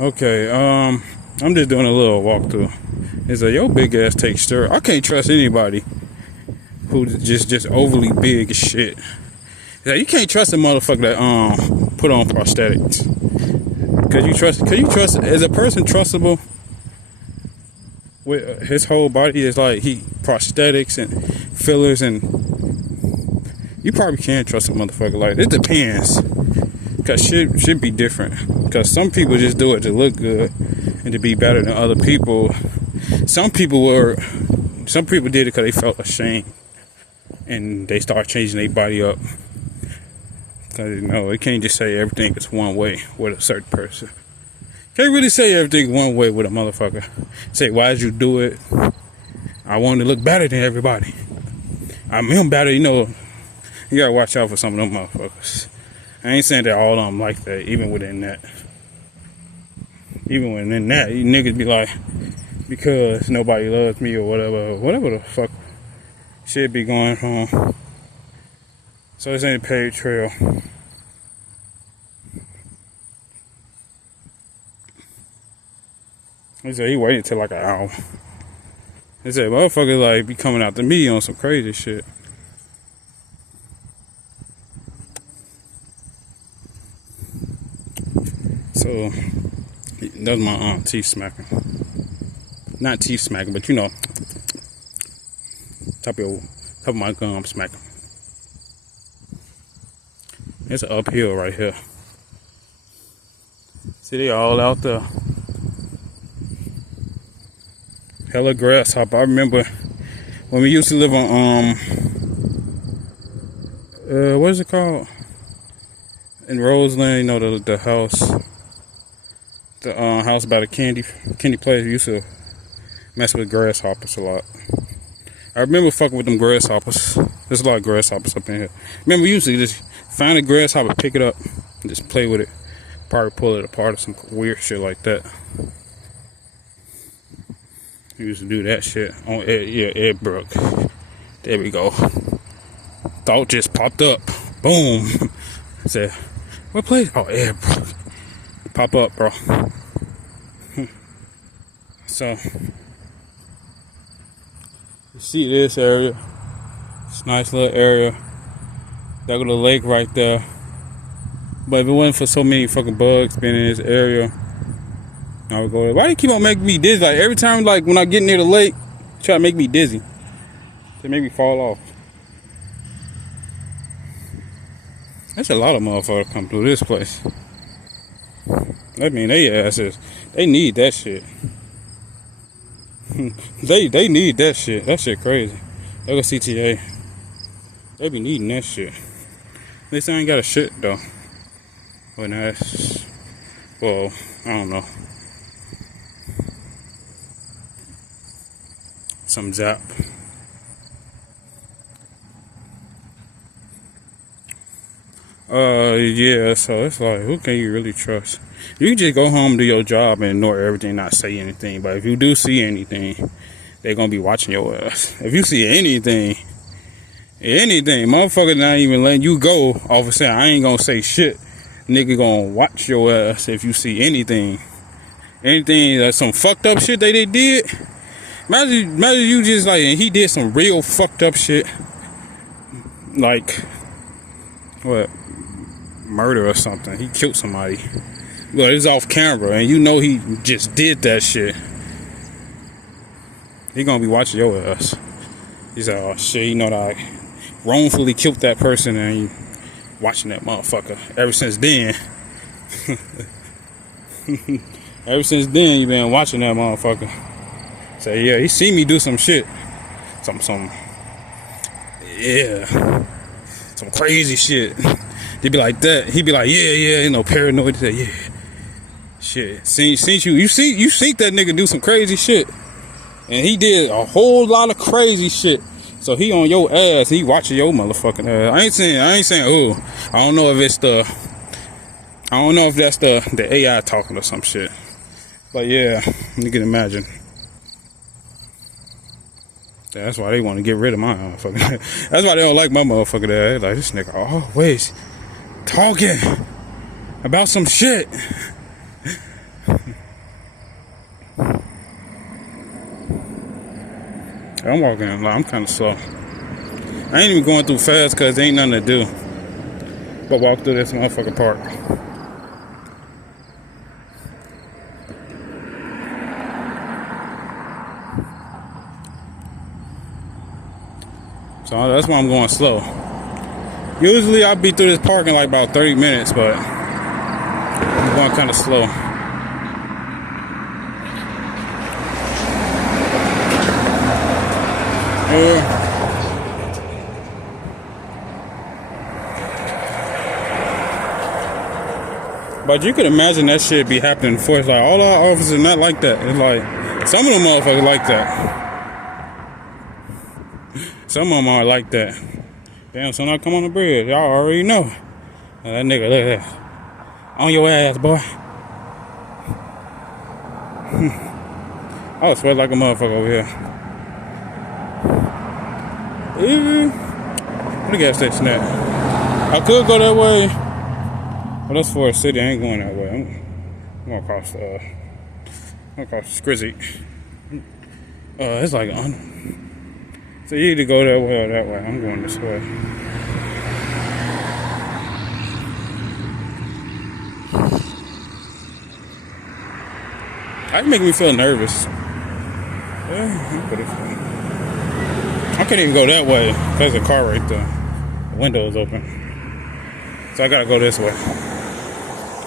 Okay, I'm just doing a little walkthrough. It's like, yo, big ass take stir. I can't trust anybody who's just overly big as shit. It's like, you can't trust a motherfucker that put on prosthetics. Cause you trust is a person trustable with his whole body? Is like he prosthetics and fillers, and you probably can't trust a motherfucker like that. It depends. Cause shit should be different. Cause some people just do it to look good and to be better than other people. Some people did it because they felt ashamed and they start changing their body up. Cause it can't just say everything is one way with a certain person. Can't really say everything one way with a motherfucker. Say, why'd you do it? I want to look better than everybody. I'm better, You gotta watch out for some of them motherfuckers. I ain't saying that all of them like that, even within that. Even within that, you niggas be like, because nobody loves me or whatever the fuck shit be going on. So this ain't a paid trail. He said he waited till like an hour. He said motherfuckers like be coming out to me on some crazy shit. So that was my teeth smacking. Not teeth smacking, but top of my gum smacking. It's an uphill right here. See, they all out there. Hella grasshopper. I remember when we used to live on what is it called? In Roseland, the house. The house by the candy place. We used to mess with grasshoppers a lot. I remember fucking with them grasshoppers. There's a lot of grasshoppers up in here. Remember, we used to just find a grasshopper, pick it up, and just play with it. Probably pull it apart or some weird shit like that. We used to do that shit on Ed Brook. There we go. Thought just popped up. Boom. I said, what place? Oh, Ed Brook. Pop up, bro. So, you see this area. It's a nice little area. There go the lake right there. But if it wasn't for so many fucking bugs being in this area, I would go there. Why do you keep on making me dizzy? Like every time, like when I get near the lake, try to make me dizzy. They make me fall off. There's a lot of motherfuckers come through this place. I mean, they asses, they need that shit. they need that shit. That shit crazy. Look at CTA. They be needing that shit. They say I ain't got a shit though. Well, that's, well, I don't know. Some zap. Yeah, so it's like, who can you really trust? You can just go home, do your job, and ignore everything, not say anything. But if you do see anything, they're gonna be watching your ass. If you see anything, motherfucker not even letting you go off of saying, I ain't gonna say shit. Nigga gonna watch your ass if you see anything. Anything that's some fucked up shit they did. Imagine you just like, and he did some real fucked up shit. Like, what? Murder or something. He killed somebody. But it's off camera, and he just did that shit. He gonna be watching your ass. He's like, oh shit, that I wrongfully killed that person, and you watching that motherfucker. Ever since then, you been watching that motherfucker. Say, yeah, he see me do some shit. Some crazy shit. He be like that. He be like, yeah, paranoid. Say, yeah, shit. Since you see that nigga do some crazy shit, and he did a whole lot of crazy shit. So he on your ass. He watching your motherfucking ass. I ain't saying who. I don't know if that's the AI talking or some shit. But yeah, you can imagine. That's why they want to get rid of my motherfucker. That's why they don't like my motherfucker there. They're like, this nigga always talking about some shit. I'm walking, like, I'm kind of slow. I ain't even going through fast because there ain't nothing to do but walk through this motherfucking park. So that's why I'm going slow. Usually I'll be through this park in like about 30 minutes, but I'm going kind of slow. But you could imagine that shit be happening before. It's like all our officers not like that. It's like some of them motherfuckers like that. Some of them are like that. Damn, son, I come on the bridge. Y'all already know. That nigga, look at that. On your ass, boy. I was sweat like a motherfucker over here. Where the gas station at? I could go that way. But that's for a city. I ain't going that way. I'm going across the Skrizzy. It's like so you either go that way or that way. I'm going this way. That make me feel nervous. I can't even go that way because there's a car right there. The window is open. So I gotta go this way.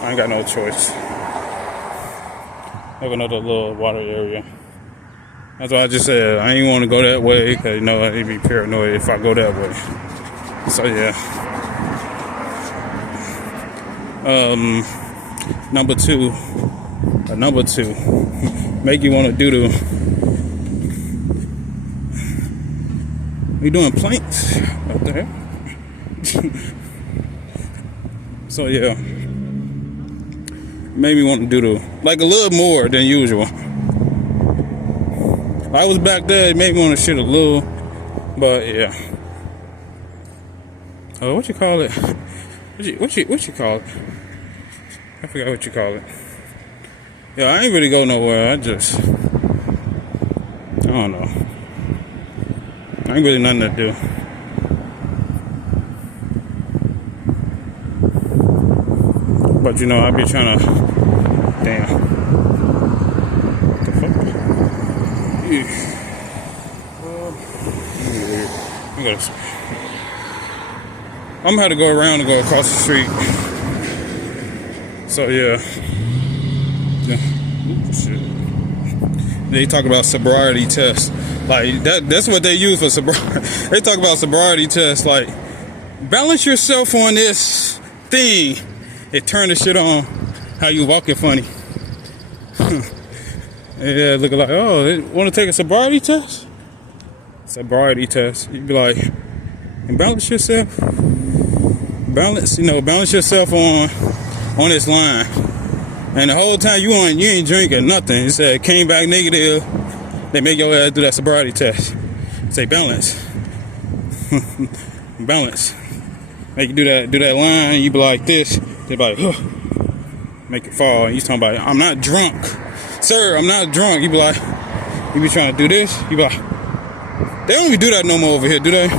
I ain't got no choice. Have another little water area. That's why I just said I ain't want to go that way because, you know, I'd be paranoid if I go that way. So yeah. Number two, make you want to do we doing planks up there. So yeah, made me want to do like a little more than usual. I was back there, it made me want to shit a little, but yeah. What you call it? What you call it? I forgot what you call it. Yeah, I ain't really go nowhere. I don't know. I ain't really nothing to do. But you know, I be trying to. Damn. What the fuck? I'm gonna have to go around and go across the street. So yeah. Shit. They talk about sobriety tests. Like that's what they use for sobriety. They talk about sobriety tests, like balance yourself on this thing. It turn the shit on how you walking funny. Yeah, looking like, oh, they want to take a sobriety test? Sobriety test. You'd be like, and balance yourself. Balance yourself on this line. And the whole time you ain't drinking nothing. It said came back negative. They make your ass do that sobriety test. Say balance. Balance. Make you do that line, you be like this. They be like, huh. Make it fall. And you talking about, I'm not drunk. Sir, I'm not drunk. You be like, you be trying to do this. You be like, they don't even do that no more over here, do they?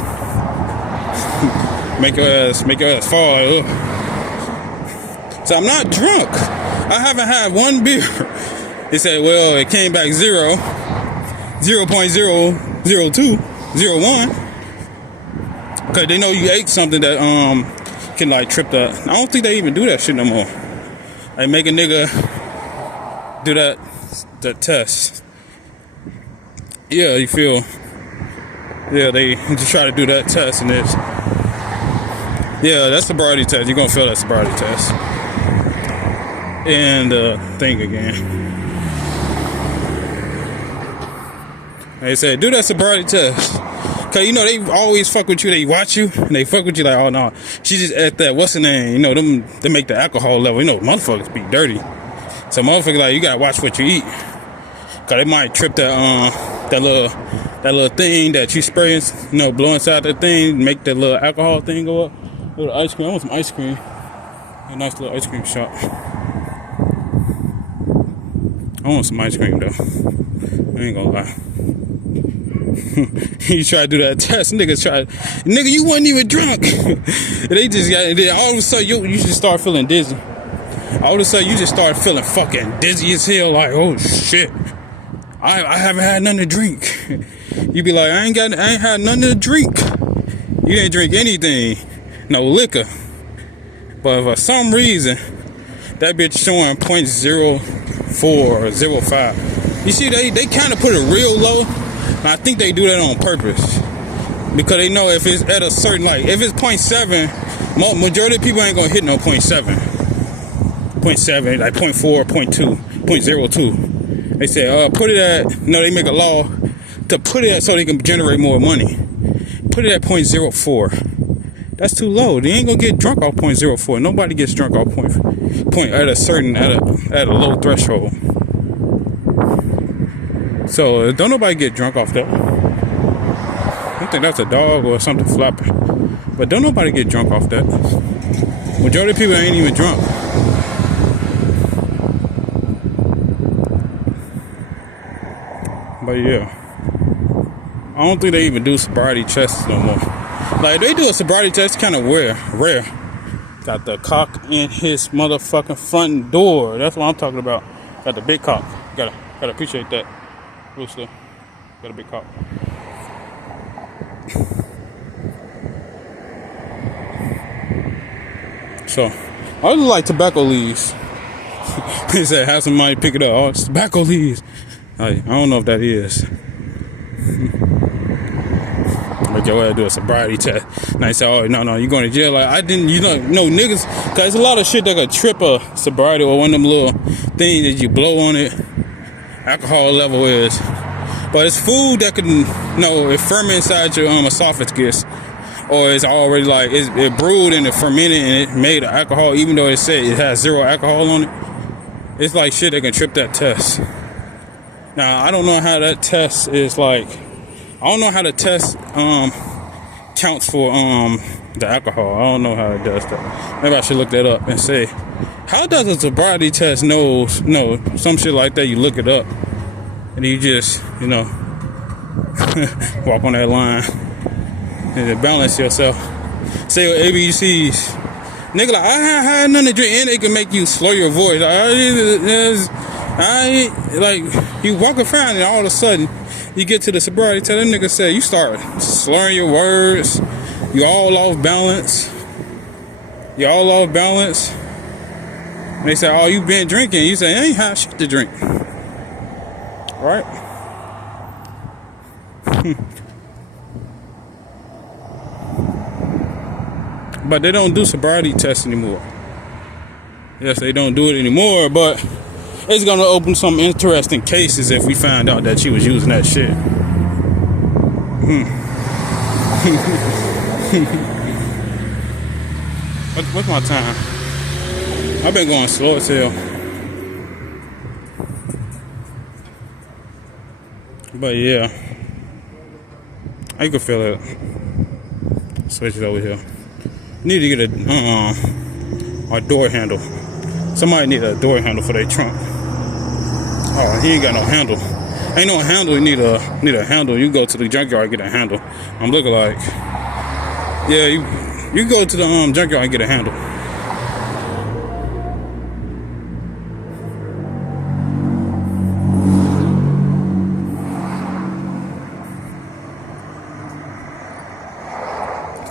make your ass fall. Like, so I'm not drunk. I haven't had one beer. They said, well, it came back 0.00201. Because they know you ate something that can like trip the. I don't think they even do that shit no more. Like make a nigga do that test. Yeah, you feel. Yeah, they just try to do that test and it's. Yeah, that's the sobriety test. You're gonna fail that sobriety test. And thing again. They said do that sobriety test. Cause you know they always fuck with you. They watch you and they fuck with you like, oh no, she just at that. What's her name? You know them. They make the alcohol level. You know motherfuckers be dirty. So motherfuckers like you gotta watch what you eat. Cause they might trip that little thing that you spray. You know, blow inside that thing, make that little alcohol thing go up. Little ice cream. I want some ice cream. A nice little ice cream shop. I want some ice cream though. I ain't gonna lie. You try to do that test, nigga, you wasn't even drunk. They just got, and then all of a sudden you just start feeling dizzy. All of a sudden you just start feeling fucking dizzy as hell, like, oh shit, I haven't had nothing to drink. You be like, I ain't had nothing to drink. You didn't drink anything, no liquor. But for some reason, that bitch showing 0.04 or 0.5. You see, they kind of put it real low. And I think they do that on purpose. Because they know if it's at a certain, like, if it's 0.7, majority of people ain't gonna hit no 0.7. 0.7, like 0.4, 0.2, 0.02. They say, put it at, no, they make a law to put it at so they can generate more money. Put it at 0.04. That's too low. They ain't gonna get drunk off 0.04. Nobody gets drunk off point at a low threshold. So don't nobody get drunk off that. I think that's a dog or something flapping. But don't nobody get drunk off that. Majority of people ain't even drunk. But yeah, I don't think they even do sobriety tests no more. Like, they do a sobriety test, kind of rare. Got the cock in his motherfucking front door. That's what I'm talking about. Got the big cock. Gotta appreciate that. Real stuff. Got a big cock. So, I just like tobacco leaves. He said, have somebody pick it up. Oh, it's tobacco leaves. I don't know if that is. But yo, I do a sobriety test. And I say, oh, no, you going to jail. Like, I didn't, no niggas. Because there's a lot of shit that could trip a sobriety or one of them little things that you blow on it. Alcohol level is. But it's food that can, it ferment inside your esophagus. Or it's already like, it brewed and it fermented and it made alcohol, even though it said it has 0 alcohol on it. It's like shit that can trip that test. Now, I don't know how that test is like. I don't know how the test counts for the alcohol. I don't know how it does that. Maybe I should look that up and say, how does a sobriety test know some shit like that? You look it up and you just walk on that line and balance yourself. Say your ABCs. Nigga, like, I ain't had nothing to drink, and they can make you slow your voice. Like, you walk around and all of a sudden you get to the sobriety test. That nigga say you start slurring your words. You all off balance. And they say, oh, you been drinking. You say, I ain't had shit to drink. Right? But they don't do sobriety tests anymore. Yes, they don't do it anymore, but it's gonna open some interesting cases if we find out that she was using that shit. What's my time? I've been going slow as hell. But yeah, I can feel it. Switch it over here. Need to get a door handle. Somebody need a door handle for their trunk. Oh, he ain't got no handle. Ain't no handle. You need a handle. You go to the junkyard and get a handle. I'm looking like, yeah, you go to the junkyard and get a handle.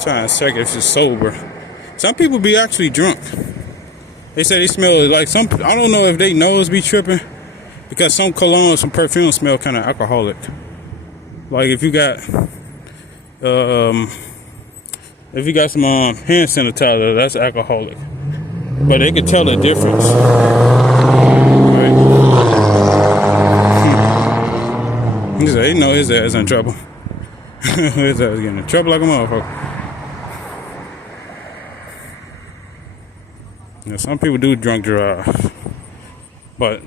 Trying to check if she's sober. Some people be actually drunk. They say they smell like some. I don't know if they nose be tripping because some cologne, some perfume smell kind of alcoholic. Like if you got some hand sanitizer, that's alcoholic. But they can tell the difference. Right? They know his ass in trouble. His ass getting in trouble like a motherfucker. Yeah, some people do drunk drive, but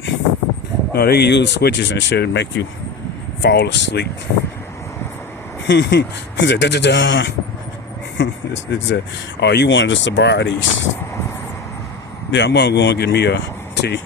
no, they use switches and shit to make you fall asleep. Oh, you wanted the sobrieties? Yeah, I'm gonna go and get me a tea.